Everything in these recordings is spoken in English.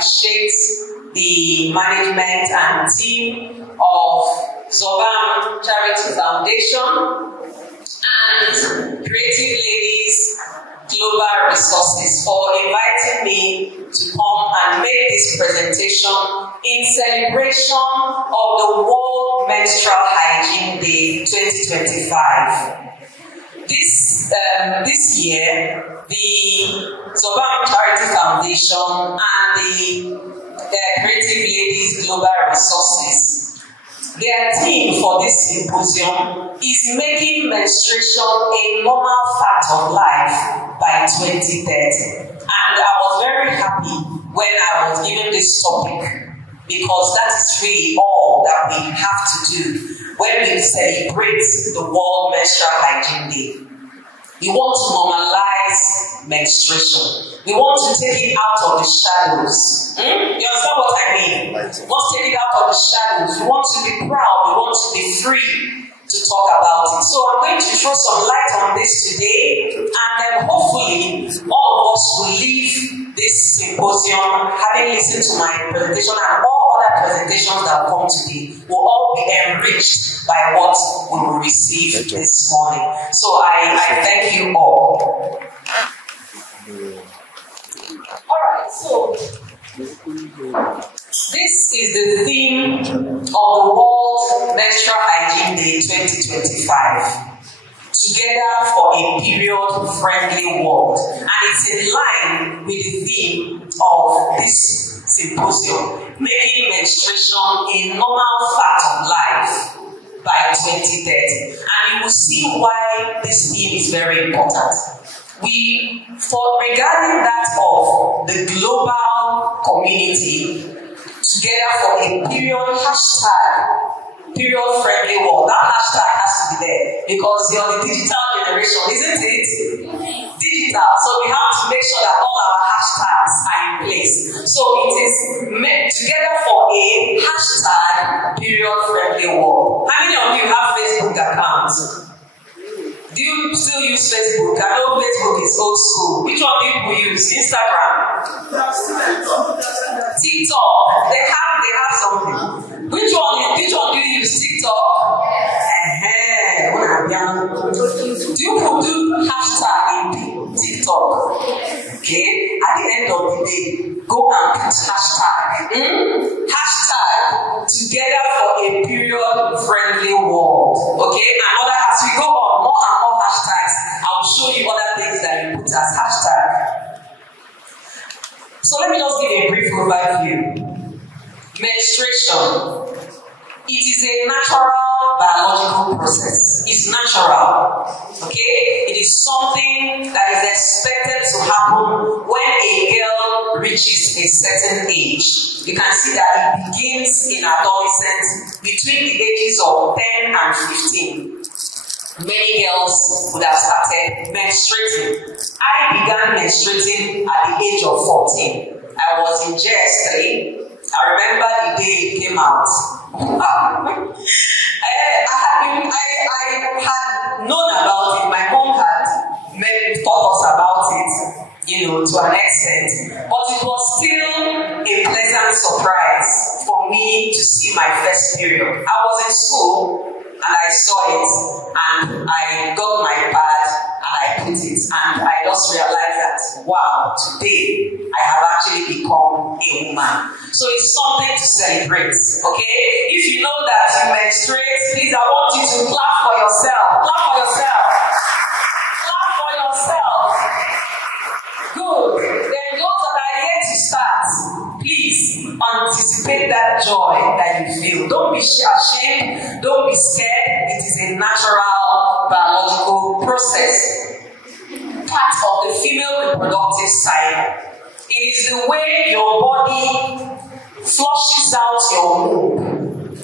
appreciate the management and team of Zobam Charity Foundation and Creative Ladies Global Resources for inviting me to come and make this presentation in celebration of the World Menstrual Hygiene Day 2025. This year, the Zobam Charity Foundation and the Creative Ladies Global Resources, their theme for this symposium is making menstruation a normal fact of life by 2030. And I was very happy when I was given this topic, because that is really all that we have to do when we celebrate the World Menstrual Hygiene Day. We want to normalize menstruation. We want to take it out of the shadows. You understand what I mean? We want to take it out of the shadows. We want to be proud. We want to be free to talk about it. So I'm going to throw some light on this today, and then hopefully all of us will leave this symposium having listened to my presentation and all other presentations that will come today, will all be enriched by what we will receive this morning. So I thank you all. Alright, so this is the theme of the World Menstrual Hygiene Day 2025. Together for a period-friendly world. And it's in line with the theme of this symposium, making menstruation a normal fact of life by 2030. And you will see why this theme is very important. Regarding that of the global community, together for a period-friendly world. That hashtag has to be there because you're the digital generation, isn't it? Digital. So we have to make sure that all our hashtags are in place. So it is made together for a hashtag period-friendly world. How many of you have Facebook accounts? Do you still use Facebook? I know Facebook is old school. Which one do you use? Instagram? TikTok. They have something. Which one do you use? TikTok? Do you do hashtag in TikTok? Okay. At the end of the day, go and put hashtag. Hashtag together for a period-friendly world. Okay. And as we go on, more and more hashtags, I will show you other things that you put as hashtag. So let me just give you a brief overview. Menstruation. It is a natural biological process. It's natural. Okay? It is something that is expected to happen when a girl reaches a certain age. You can see that it begins in adolescence between the ages of 10 and 15. Many girls would have started menstruating. I began menstruating at the age of 14. I was in JS3. I remember the day it came out. I had known about it. My mom had taught us about it, to an extent. But it was still a pleasant surprise for me to see my first period. I was in school and I saw it, and I got my pad and I put it, and I just realized that, wow, today I have actually become a woman. So it's something to celebrate, okay? If you know that you menstruate, please, I want you to clap for yourself. Clap for yourself. Clap for yourself. Good. Then those that are yet to start, please anticipate that joy that you feel. Don't be ashamed. Don't be scared. It is a natural biological process. Part of the female reproductive cycle. It is the way your body flushes out your womb.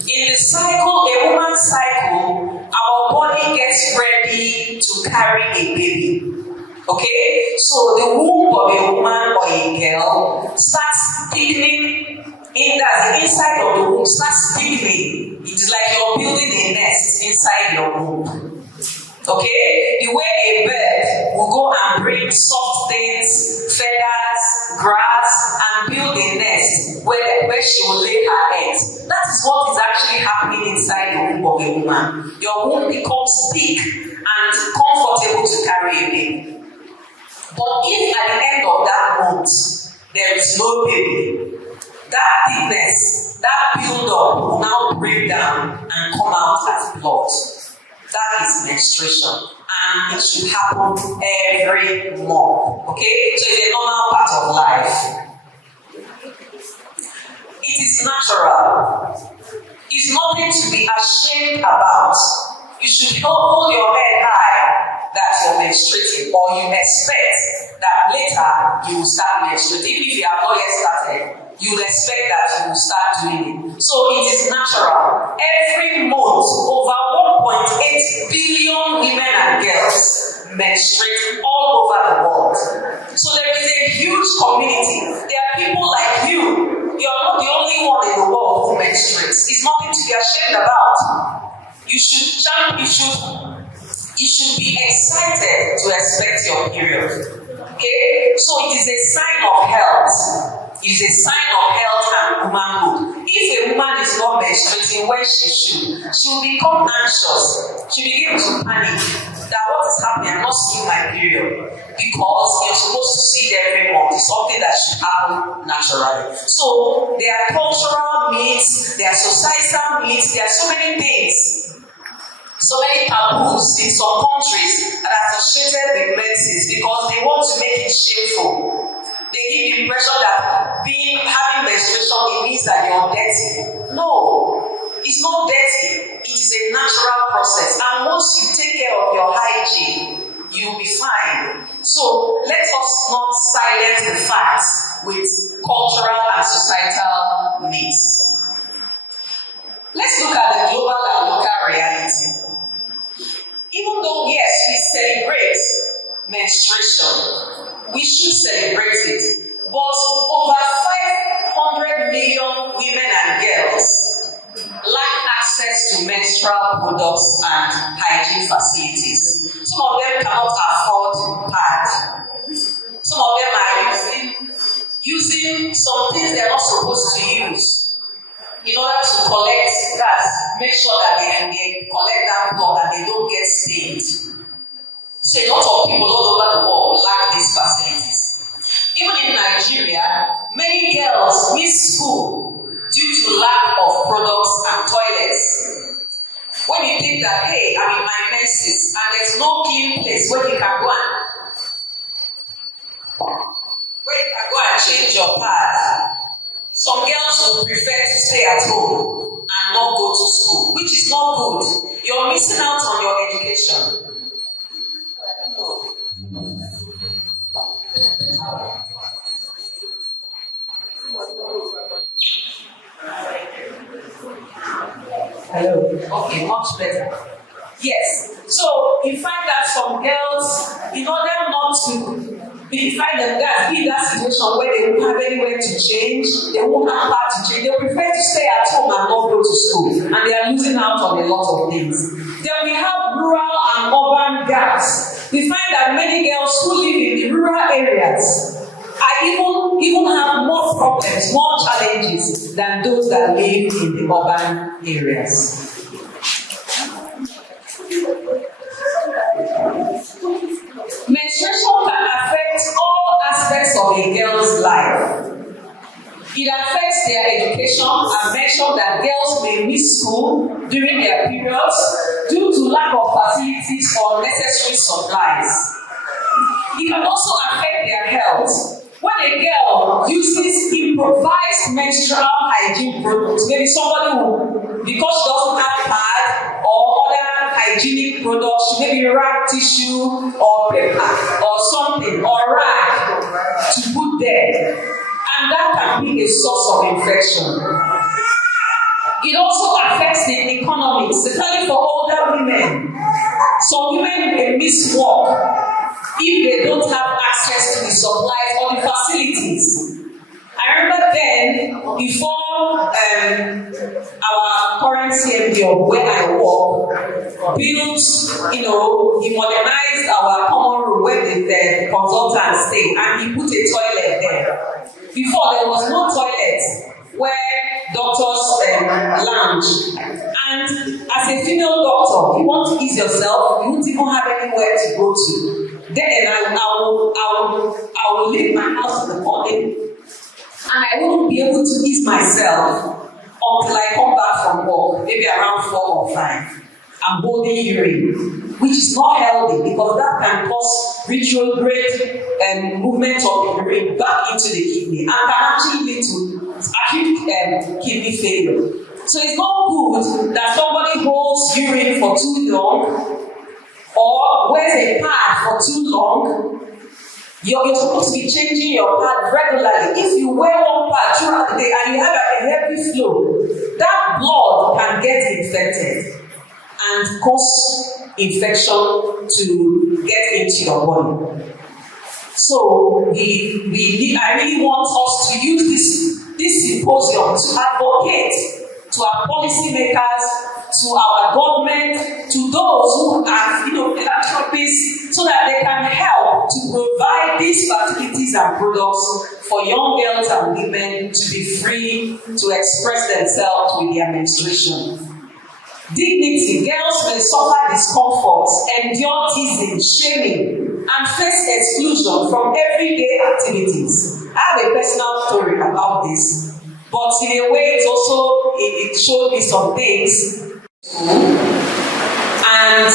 In the cycle, a woman's cycle, our body gets ready to carry a baby. Okay? So the womb of a woman or a girl starts thickening. The inside of the womb starts thickening. It is like you're building a nest inside your womb. Okay? The way a bird will go and bring soft things, feathers, grass, and build a nest That is what is actually happening inside the womb of a woman. Your womb becomes thick and comfortable to carry a baby. But if at the end of that month, there is no baby, that thickness, that build-up will now break down and come out as blood. That is menstruation. And it should happen every month. Okay? So it's a normal part of life. It is natural. It's nothing to be ashamed about. You should hold your head high that you're menstruating, or you expect that later you will start menstruating. Even if you have not yet started, you will expect that you will start doing it. So it is natural. Every month, over 1.8 billion women and girls menstruate all over the world. So there is a huge community. There are people like you. You are not the only one in the world who menstruates. It's nothing to be ashamed about. You should be excited to expect your period. Okay? So it is a sign of health. It is a sign of health and womanhood. If a woman is not menstruating when she will become anxious. She'll begin to panic that what is happening? I'm not seeing my period. Because you're supposed to see it every month. It's something that should happen naturally. So there are cultural myths, there are societal myths, there are so many things. So many taboos in some countries that are associated with menses because they want to make it shameful. They give the impression that having menstruation, it means that you're dirty. No, it's not dirty. It is a natural process. And once you take care of your hygiene, you'll be fine. So let us not silence the facts with cultural and societal myths. Let's look at the global and local reality. Even though, yes, we celebrate menstruation, we should celebrate it. But over 500 million women and girls lack access to menstrual products and hygiene facilities. Some of them cannot afford pads. Some of them are using some things they are not supposed to use in order to collect that, make sure that they collect that blood and they don't get stained. So a lot of people all over the world lack these facilities. Even in Nigeria, many girls miss school due to lack of products and toilets. When you think that, hey, I'm in my menses and there's no clean place where you can go and change your pad. Some girls would prefer to stay at home and not go to school, which is not good. You're missing out on your education. Hello. Okay, much better. Yes. So you find that some girls, in order not to find them that be in that situation where they won't have anywhere to change, they won't have part to change, they prefer to stay at home and not go to school, and they are losing out on a lot of things. Then we have rural and urban gaps. We find that many girls who live in the rural areas are even have more problems, more challenges than those that live in the urban areas. Menstruation can affect all aspects of a girl's life. It affects their education. I mentioned that girls may miss school during their periods due to lack of facilities or necessary supplies. It can also affect their health. When a girl uses improvised menstrual hygiene products, maybe somebody will, because she doesn't have pad or other hygienic products, maybe rag tissue or paper or something or rag to put there, and that can be a source of infection. It also affects the economics, especially for older women. Some women may miss work if they don't have access to the supplies or the facilities. I remember then, before our current CMD of where I work, built, he modernized our common room where the consultants stay, and he put a toilet there. Before, there was no toilet. where doctors lounge. And as a female doctor, you want to ease yourself, you won't even have anywhere to go to. Then I will leave my house in the morning, and I won't be able to ease myself until I come back from work, maybe around 4 or 5. I'm holding urine, which is not healthy because that can cause retrograde movement of the urine back into the kidney and can actually lead to acute kidney failure. So it's not good that somebody holds urine for too long or wears a pad for too long. You're supposed to be changing your pad regularly. If you wear one pad throughout the day and you have a heavy flow, that blood can get infected and cause infection to get into your body. So I really want us to use this symposium to advocate to our policymakers, to our government, to those who are philanthropists, so that they can help to provide these facilities and products for young girls and women to be free to express themselves with their menstruation. Dignity. Girls may suffer discomfort, endure teasing, shaming, and face exclusion from everyday activities. I have a personal story about this, but in a way it showed me some things. And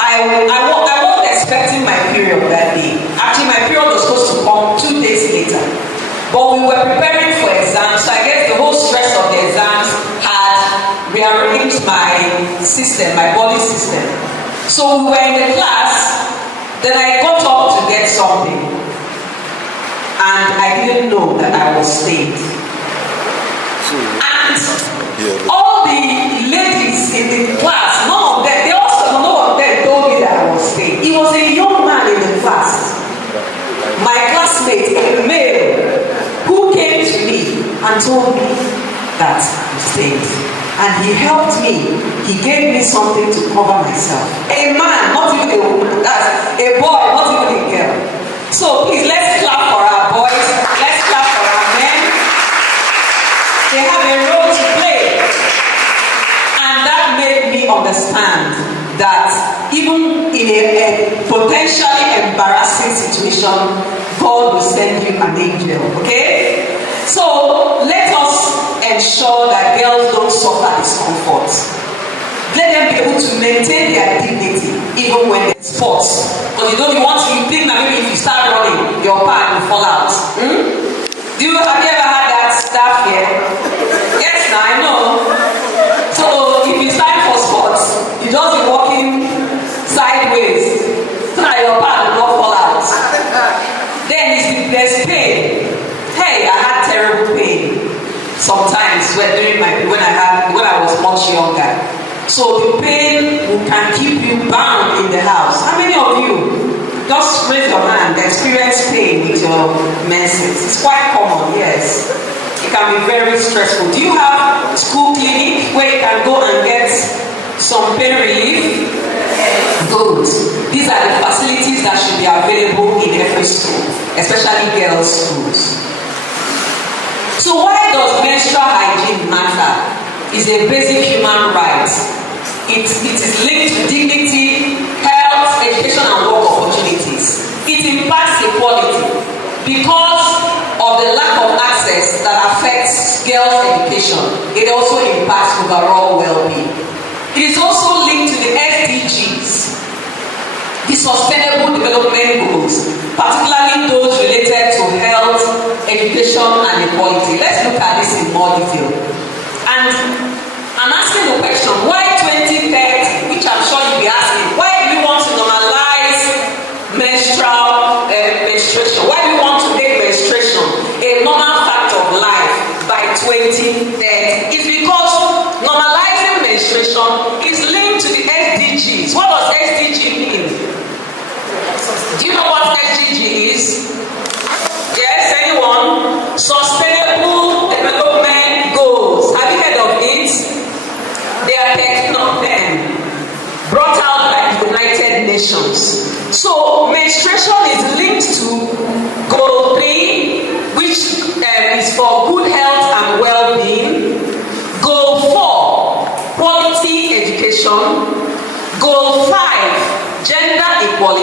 I wasn't expecting my period that day. Actually, my period was supposed to come 2 days later. But we were preparing for exams, so I guess the whole stress of the exams had rearranged my system, my body system. So we were in the class, then I got up to get something, and I didn't know that I was stained. And all the ladies in the class, none of them told me that I was stained. It was a young man in the class, my classmate, a male, who came to me and told me that I'm stained. And he helped me. He gave me something to cover myself. A man, not even a woman. That's a boy, not even a girl. So please, let's clap for our boys. Let's clap for our men. They have a role to play. And that made me understand that even in a potentially embarrassing situation, God will send you an angel. Okay? So let us ensure that girls don't suffer discomfort. Let them be able to maintain their dignity even when they sports. Because you think that maybe if you start running, your pad will fall out. Have you ever had that stuff here? Yes, now I know. So if it's time for sports, you just be walking sideways so that your pad will not fall out. Then there's pain. Hey, I had terrible pain sometimes when I was much younger. So the pain can keep you bound in the house. How many of you just raise your hand experience pain with your menses? It's quite common, yes. It can be very stressful. Do you have school clinic where you can go and get some pain relief? Good. These are the facilities that should be available in every school, especially girls' schools. So why does menstrual hygiene matter? It's a basic human right. It is linked to dignity, health, education, and work opportunities. It impacts equality because of the lack of access that affects girls' education. It also impacts overall well-being. It is also linked to the SDGs, the Sustainable Development Goals, particularly those related to health, education, and equality. Let's look at this in more detail. And I'm asking the question, why 2030, which I'm sure you'll be asking, why do we want to normalize menstruation? Why do we want to make menstruation a normal fact of life by 2030? It's because normalizing menstruation is linked to the SDGs. What does SDG mean? Do you know what SDG is? Yes, anyone? Sustainable Development Goals. Have you heard of it? They are 13 of them, brought out by the United Nations. So menstruation is linked to Goal 3, which is for good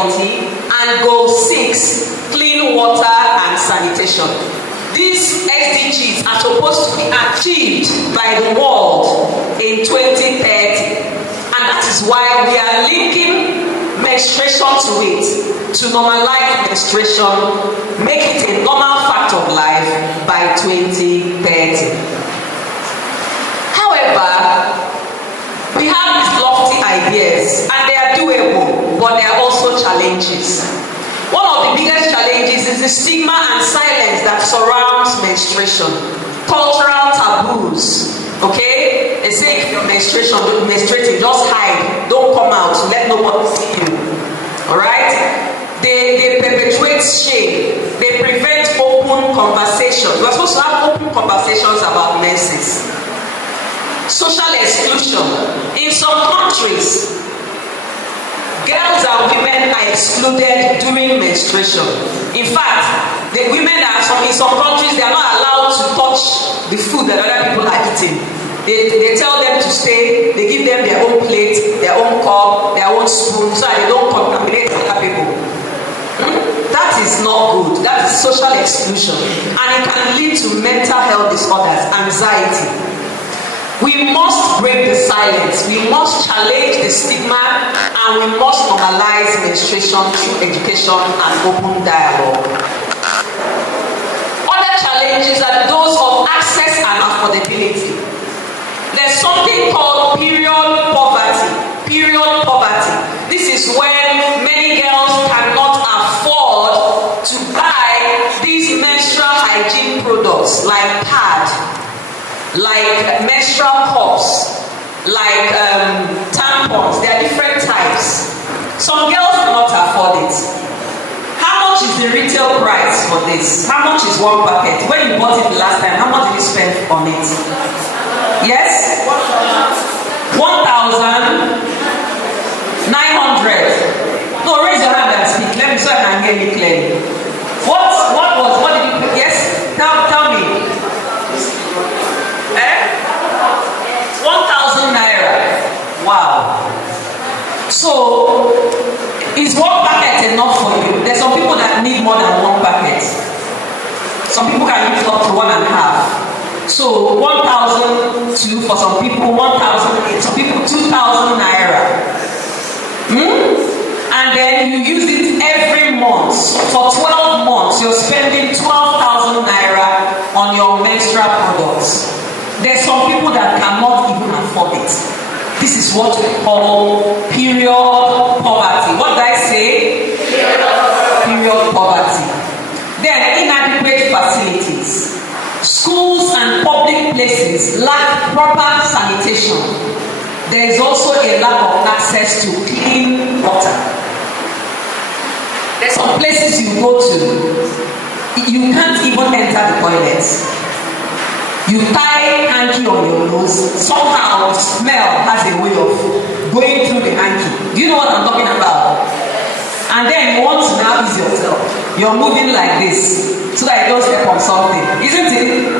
equality, and goal 6, clean water and sanitation. These SDGs are supposed to be achieved by the world in 2030, and that is why we are linking menstruation to it, to normalize menstruation, make it a normal fact of life by 2030. However, we have these lofty ideas, and they are doable, but there are also challenges. One of the biggest challenges is the stigma and silence that surrounds menstruation. Cultural taboos. Okay? They say if you're menstruating, just hide. Don't come out. Let nobody see you. Alright? They perpetuate shame. They prevent open conversations. We're supposed to have open conversations about menses. Social exclusion. In some countries, girls and women are excluded during menstruation. In fact, the women in some countries, they are not allowed to touch the food that other people are eating. They tell them to stay, they give them their own plate, their own cup, their own spoon, so that they don't contaminate other people. That is not good. That is social exclusion. And it can lead to mental health disorders, anxiety. We must break the silence. We must challenge the stigma, and we must normalize menstruation through education and open dialogue. Other challenges are those of access and affordability. There's something called period poverty. Period poverty. This is when many girls cannot afford to buy these menstrual hygiene products like pad, like menstrual cups, like tampons. There are different types. Some girls cannot afford it. How much is the retail price for this? How much is one packet? When you bought it the last time, how much did you spend on it? Yes? 1,900. No, raise your hand and speak. Let me so I can hear you clearly. What did you pay? Yes? Tell me. 1,000 naira. Wow. So, is one packet enough for you? There's some people that need more than one packet. Some people can use up to 1.5. So 1,002 for some people, 1,008, some people 2,000 naira. And then you use it every month. For 12 months, you're spending 12,000 naira on your menstrual products. There's some people that cannot even afford it. This is what we call period poverty. What did I say? Period poverty. Then inadequate facilities. Schools and public places lack proper sanitation. There is also a lack of access to clean water. There's some places you go to, you can't even enter the toilets. You tie hanky on your nose, somehow the smell has a way of going through the hanky. Do you know what I'm talking about? And then you want to now ease yourself. You're moving like this, so that you don't step on something, isn't it?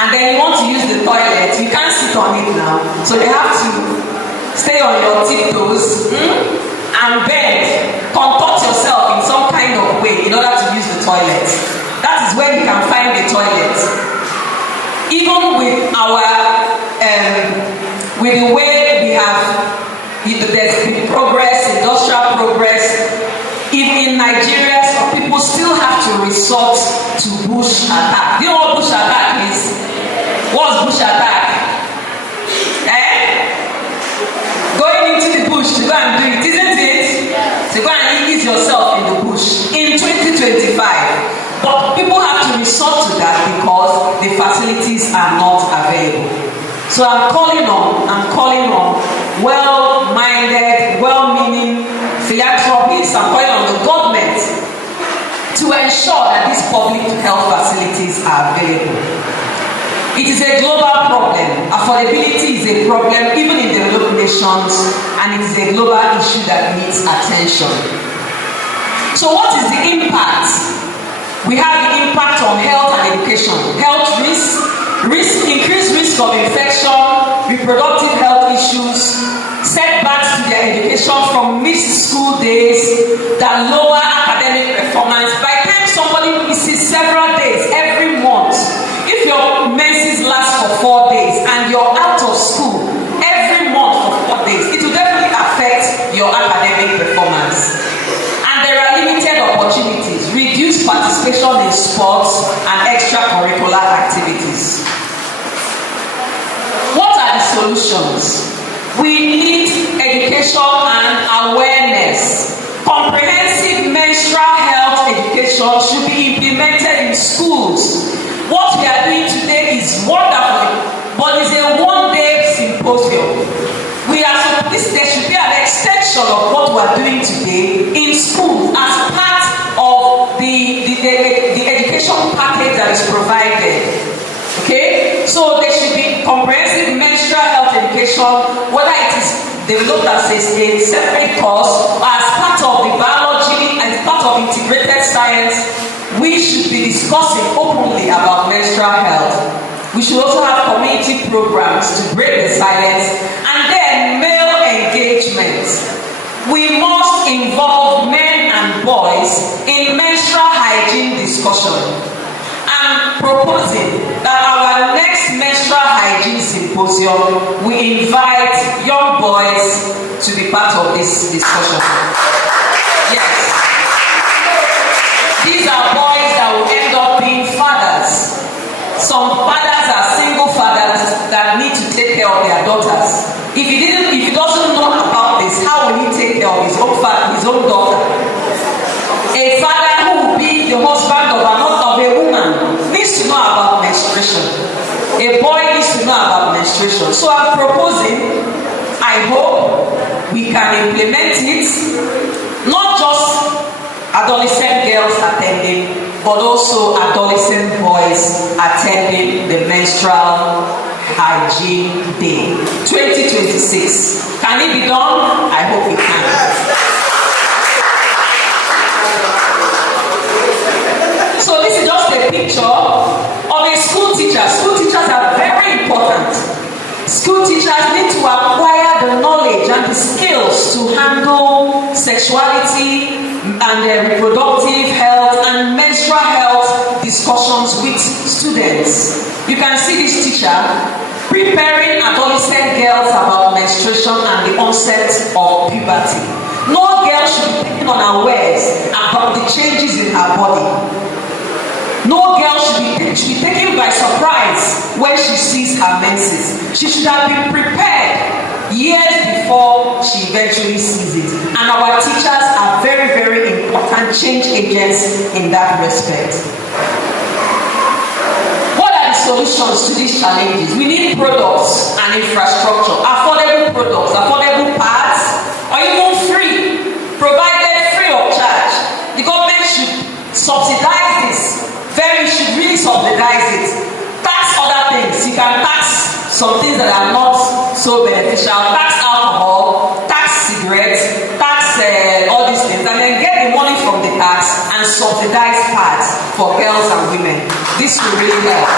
And then you want to use the toilet, you can't sit on it now, so you have to stay on your tiptoes and bend, contort yourself in some kind of way in order to use the toilet. That is where you can find the toilet. Even with our, with the way we have, there's been progress, industrial progress. In Nigeria, some people still have to resort to bush attack. Do you know what bush attack is? What's bush attack? Going into the bush to go and do it, isn't it? To go and ease yourself in the bush in 2025. But people have to resort to that because the facilities are not available. So I'm calling on well-minded, well-meaning philanthropists. I'm calling on the government to ensure that these public health facilities are available. It is a global problem. Affordability is a problem even in developed nations, and it is a global issue that needs attention. So what is the impact? We have the impact on health and education. Health increased risk of infection, reproductive health issues, setbacks to their education from missed school days, that lower academic performance. By the time somebody misses several days every month, if your menses last for 4 days and you're out of school every month for 4 days, it will definitely affect your academic performance. And there are limited opportunities, reduced participation in sports and extracurricular activities. What are the solutions? We need education and awareness. Comprehensive menstrual health education should be implemented in schools. What we are doing today is wonderful, but it's a one-day symposium. There should be an extension of what we are doing today in schools as part of the education package that is provided. Okay, so there should be comprehensive menstrual health education, whether it is developed as a separate course or as part of the biology and part of integrated science. We should be discussing openly about menstrual health. We should also have community programs to break the silence, and then male engagement. We must involve men and boys in menstrual hygiene discussion. I'm proposing that our next menstrual hygiene symposium, we invite young boys to be part of this discussion. Yes. These are boys that will end up being fathers. Some fathers are single fathers that need to take care of their daughters. If he doesn't know about this, how will he take care of his own daughter? A father who will be the husband of a woman needs to know about menstruation. A boy needs to know about menstruation. So I'm proposing, I hope we can implement it, not just adolescent girls attending, but also adolescent boys attending the Menstrual Hygiene Day 2026. Can it be done? I hope it can. So this is just a picture of a school teacher. School teachers are very important. School teachers need to acquire the knowledge and the skills to handle sexuality and reproductive health and menstrual health discussions with students. You can see this teacher preparing adolescent girls about menstruation and the onset of puberty. No girl should be taken unawares about the changes in her body. No girl should be taken by surprise when she sees her menses. She should have been prepared years before she eventually sees it. And our teachers are very, very important change agents in that respect. What are the solutions to these challenges? We need products and infrastructure, affordable products, affordable pads, or even free, provided free of charge. The government should subsidize this. Should really subsidize it. Tax other things. You can tax some things that are not so beneficial. Tax alcohol, tax cigarettes, tax all these things, and then get the money from the tax and subsidize pads for girls and women. This will really help.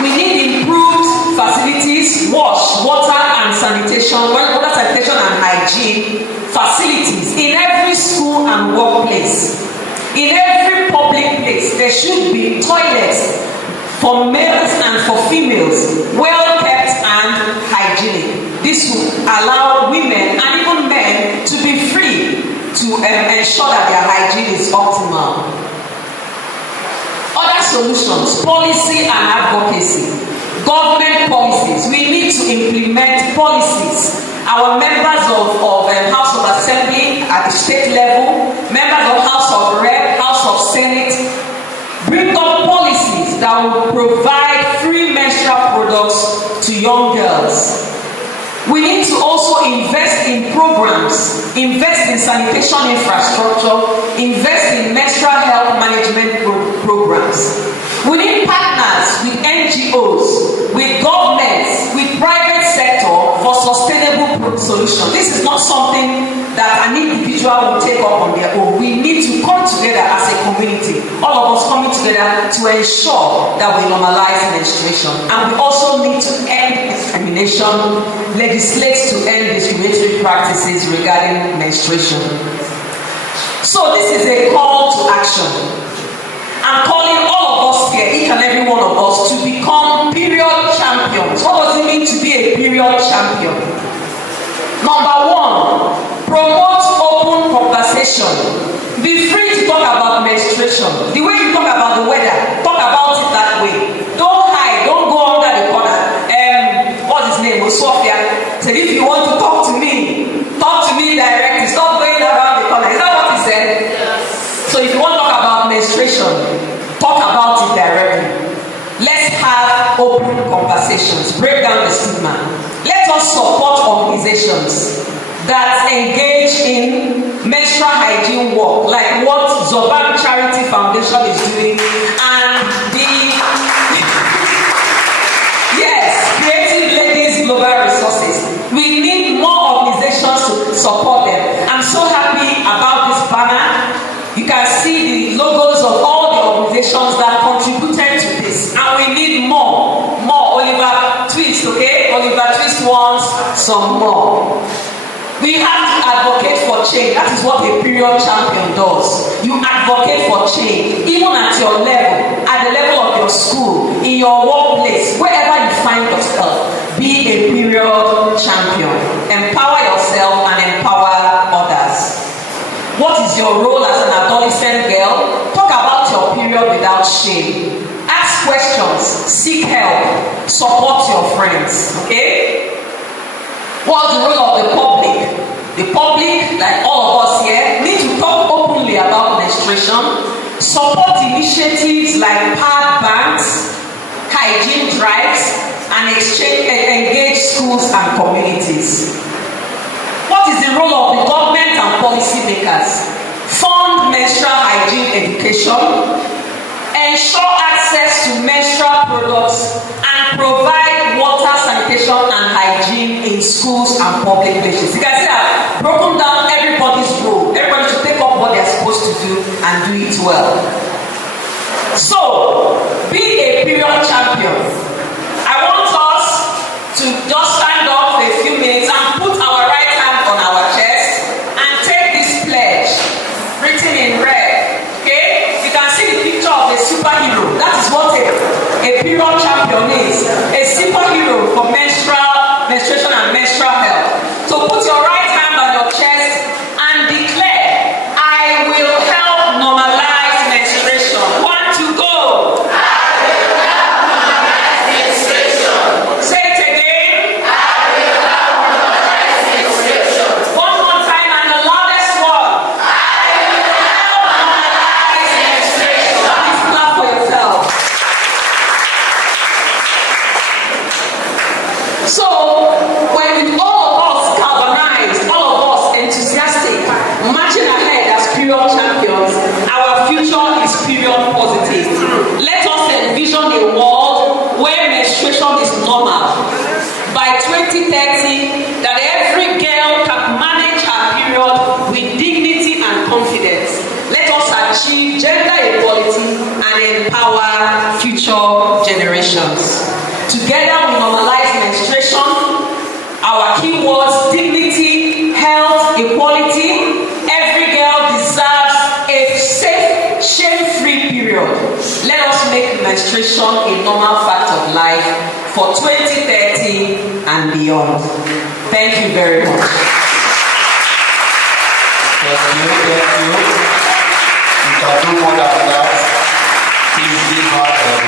We need improved facilities, water and sanitation, water sanitation and hygiene facilities in every school and workplace. In every public place, there should be toilets for males and for females, well kept and hygienic. This will allow women and even men to be free to ensure that their hygiene is optimal. Other solutions, policy and advocacy. Government policies. We need to implement policies. Our members of House of Assembly at the state level, members of House of Rep, House of Senate, bring up policies that will provide free menstrual products to young girls. We need to also invest in programs, invest in sanitation infrastructure, invest in menstrual health management programs. We need partners with NGOs, with governments, with private sector for sustainable solutions. This is not something that an individual will take up on their own. We need to come together as a community, all of us coming together to ensure that we normalize menstruation. And we also need to end this Discrimination legislates to end discriminatory practices regarding menstruation. So this is a call to action. I'm calling all of us here, each and every one of us, to become period champions. What does it mean to be a period champion? Number one, promote open conversation. Be free to talk about menstruation. The way you talk about the weather, talk about it that way. Don't hide, don't go under the corner. What's his name? Sophia said, if you want to talk to me directly. Stop going around the corner. Is that what he said? Yes. So if you want to talk about menstruation, talk about it directly. Let's have open conversations. Break down the stigma. Let us support organizations that engage in menstrual hygiene work, like what Zoban Charity Foundation is doing, and Creative Ladies Global Resources. We need more organizations to support them. I'm so happy about this banner. You can see the logos of all the organizations that contributed to this, and we need more. Oliver Twist, okay? Oliver Twist wants some more. We have to advocate for change. That is what a period champion does. You advocate for change, even at your level, at the level of your school, in your workplace, wherever you find yourself. Be a period champion. Empower yourself and empower others. What is your role as an adolescent girl? Talk about your period without shame. Ask questions, seek help, support your friends. Okay? What's the role of the public? The public, like all of us here, need to talk openly about menstruation, support initiatives like pad banks, hygiene drives, and engage schools and communities. What is the role of the government and policymakers? Fund menstrual hygiene education, ensure access to menstrual products, and provide water, sanitation, and hygiene in schools and public places. You can see I've broken down everybody's role. Everybody should take up what they're supposed to do and do it well. So, be a period champion. I want us to just stand up for a few minutes and put our right hand on our chest and take this pledge written in red. Okay? You can see the picture of a superhero. That is what a period champion is. A superhero for menstruation and menstrual health. So put your right hand on your chest and declare, I will help normalize menstruation. 1, 2, go. I will help normalize menstruation. Say it again. I will help normalize menstruation. One more time and the loudest one. I will help normalize menstruation. Please clap for yourself. So, when all of us galvanized, all of us enthusiastic, marching ahead as period champions, our future is period positive. Let us envision a world where menstruation is normal. By 2030, that every girl can manage her period with dignity and confidence. Let us achieve gender equality and empower future generations. Together we normalize menstruation. Our keywords: dignity, health, equality. Every girl deserves a safe, shame-free period. Let us make menstruation a normal fact of life for 2030 and beyond. Thank you very much. Thank you. You can do more than that. Please give her a